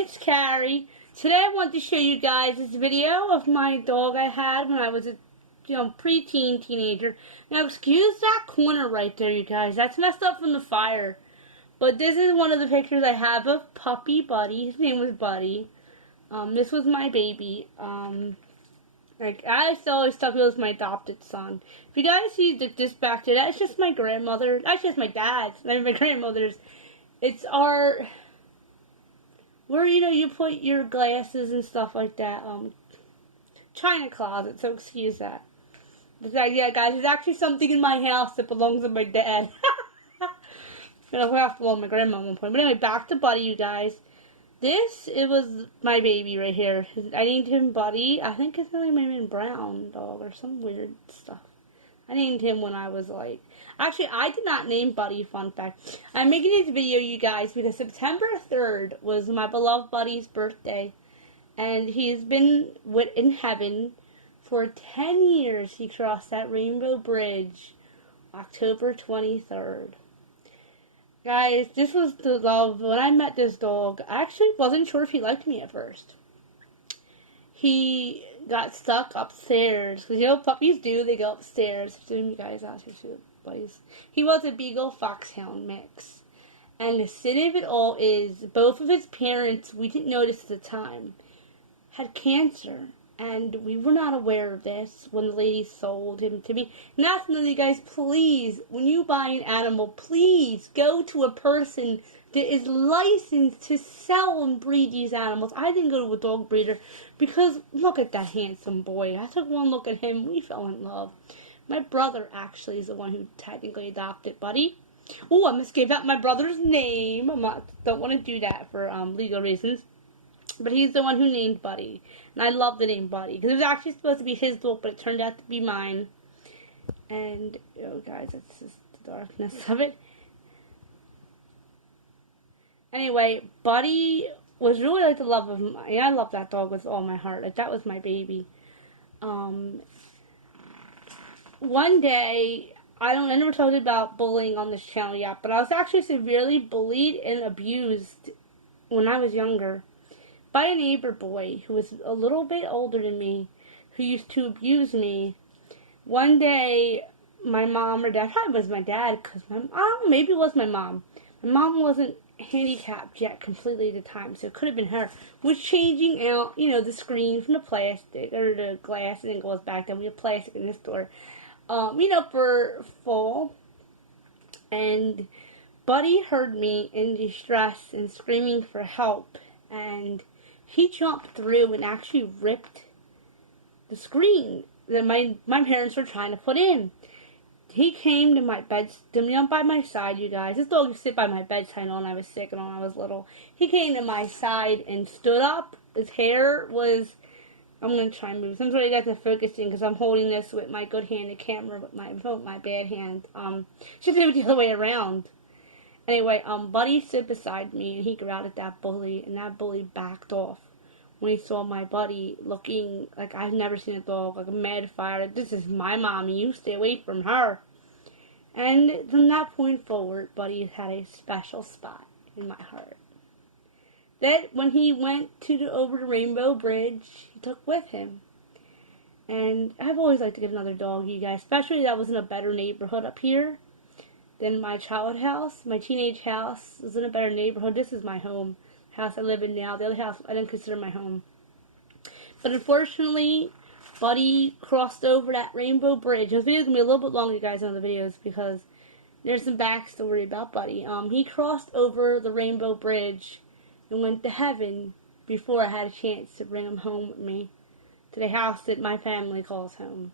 it's Carrie. Today I want to show you guys this video of my dog I had when I was a preteen teenager. Now excuse that corner right there, you guys. That's messed up from the fire. But this is one of the pictures I have of puppy Buddy. His name was Buddy. This was my baby. Like I always thought he was my adopted son. If you guys see this back there, that's just my grandmother. That's just my dad's. I mean my grandmother's. It's our where you put your glasses and stuff like that. China closet. So excuse that. But yeah, guys, there's actually something in my house that belongs to my dad. It have to belong to my grandma at one point. But anyway, back to Buddy, you guys. It was my baby right here. I named him Buddy. I think his name might have been Brown Dog or some weird stuff. I named him when I was like... Actually, I did not name Buddy, fun fact. I'm making this video, you guys, because September 3rd was my beloved Buddy's birthday. And he's been in heaven for 10 years. He crossed that rainbow bridge October 23rd. Guys, this was the love. When I met this dog, I actually wasn't sure if he liked me at first. He got stuck upstairs. Because puppies do, they go upstairs. So you guys ask your two buddies. He was a Beagle Foxhound mix. And the city of it all is, both of his parents, we didn't notice at the time, had cancer. And we were not aware of this when the lady sold him to me. And that's another, you guys, please, when you buy an animal, please go to a person that is licensed to sell and breed these animals. I didn't go to a dog breeder because look at that handsome boy. I took one look at him. We fell in love. My brother actually is the one who technically adopted Buddy. Oh, I must give out my brother's name. Don't want to do that for legal reasons. But he's the one who named Buddy. And I love the name Buddy. Because it was actually supposed to be his dog, but it turned out to be mine. And, guys, that's just the darkness of it. Anyway, Buddy was really like the love of mine. I love that dog with all my heart. Like, that was my baby. One day, I never told you about bullying on this channel yet, but I was actually severely bullied and abused when I was younger by a neighbor boy who was a little bit older than me, who used to abuse me. One day, my mom or dad, probably was my dad, because I don't know, maybe it was my mom. My mom wasn't handicapped yet completely at the time, so it could have been her, was changing out, the screen from the plastic, or the glass, and it goes back down. We have plastic in this store, for fall. And Buddy heard me in distress and screaming for help, and he jumped through and actually ripped the screen that my parents were trying to put in. He came to my bed, by my side, you guys. This dog used to sit by my bedside when I was sick and when I was little. He came to my side and stood up. His hair was... I'm going to try and move. Sometimes you guys are focusing because I'm holding this with my good hand, the camera with my bad hand. Should do it the other way around. Anyway, Buddy stood beside me and he grabbed at that bully, and that bully backed off when he saw my Buddy looking like I've never seen a dog, like a mad fire. Like, this is my mommy, you stay away from her. And from that point forward, Buddy had a special spot in my heart. That when he went over the Rainbow Bridge, he took with him. And I've always liked to get another dog, you guys, especially that was in a better neighborhood up here than my childhood house. My teenage house was in a better neighborhood. This is my home house I live in now. The other house I didn't consider my home. But unfortunately, Buddy crossed over that Rainbow Bridge. This video is going to be a little bit longer, you guys, on the videos because there's some backstory about Buddy. He crossed over the Rainbow Bridge and went to heaven before I had a chance to bring him home with me to the house that my family calls home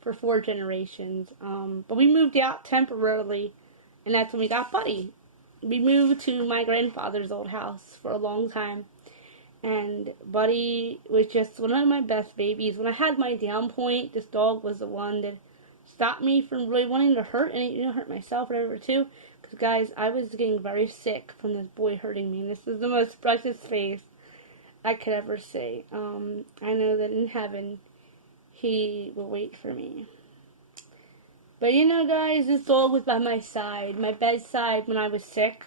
for 4 generations. But we moved out temporarily, and that's when we got Buddy. We moved to my grandfather's old house for a long time, and Buddy was just one of my best babies. When I had my down point, this dog was the one that stopped me from really wanting to hurt hurt myself or whatever too. Because guys, I was getting very sick from this boy hurting me, and this is the most precious face I could ever see. I know that in heaven, he will wait for me. But guys, this dog was by my side, my bedside when I was sick.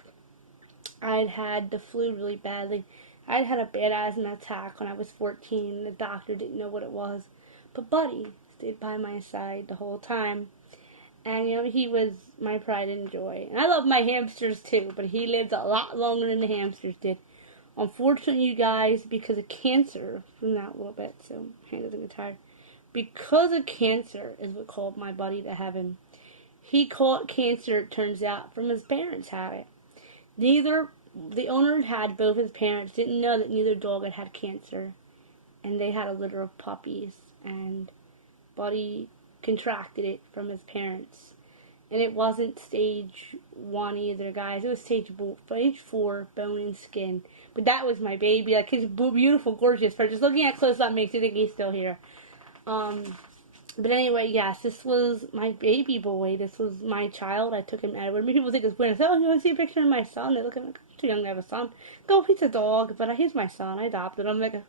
I had had the flu really badly. I'd had a bad asthma attack when I was 14, and the doctor didn't know what it was. But Buddy stayed by my side the whole time. And, he was my pride and joy. And I love my hamsters too, but he lived a lot longer than the hamsters did. Unfortunately, you guys, because of cancer, from that a little bit, so hand doesn't get tired. Because of cancer is what called my buddy to heaven. He caught cancer, it turns out, from his parents had it. The owner had both his parents, didn't know that neither dog had cancer. And they had a litter of puppies. And Buddy contracted it from his parents. And it wasn't stage 1 either, guys. It was stage 4, bone and skin. But that was my baby. Like, his beautiful, gorgeous fur. Just looking at close up makes you think he's still here. But anyway, yes, this was my baby boy. This was my child. I took him everywhere. Many people think it's weird. I said, oh, you want to see a picture of my son? They look at me like, I'm too young to have a son. Go, he's a dog. But he's my son. I adopted him. Like,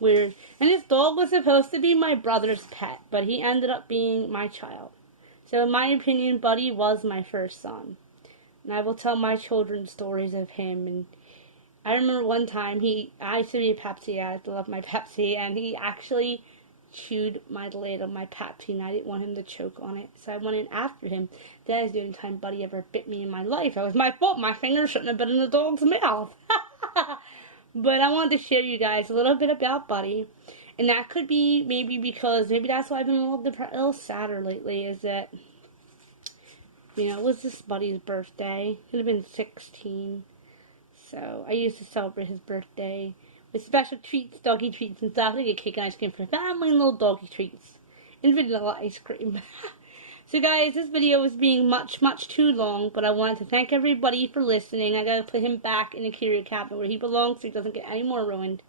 weird. And this dog was supposed to be my brother's pet, but he ended up being my child. So in my opinion, Buddy was my first son. And I will tell my children stories of him. And I remember one time, I used to be a Pepsi addict. I love my Pepsi. And he actually chewed my lid on my Pepsi, and I didn't want him to choke on it. So I went in after him. That is the only time Buddy ever bit me in my life. That was my fault. My finger shouldn't have been in the dog's mouth. But I wanted to share you guys a little bit about Buddy. And that could be maybe that's why I've been a little sadder lately, is that, it was this Buddy's birthday. It would have been 16. So I used to celebrate his birthday with special treats, doggy treats and stuff. I get cake and ice cream for the family and little doggy treats. And vanilla ice cream. So guys, this video was being much, much too long, but I wanted to thank everybody for listening. I gotta put him back in the curio cabinet where he belongs so he doesn't get any more ruined.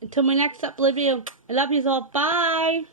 Until my next upload video, I love you all. Bye!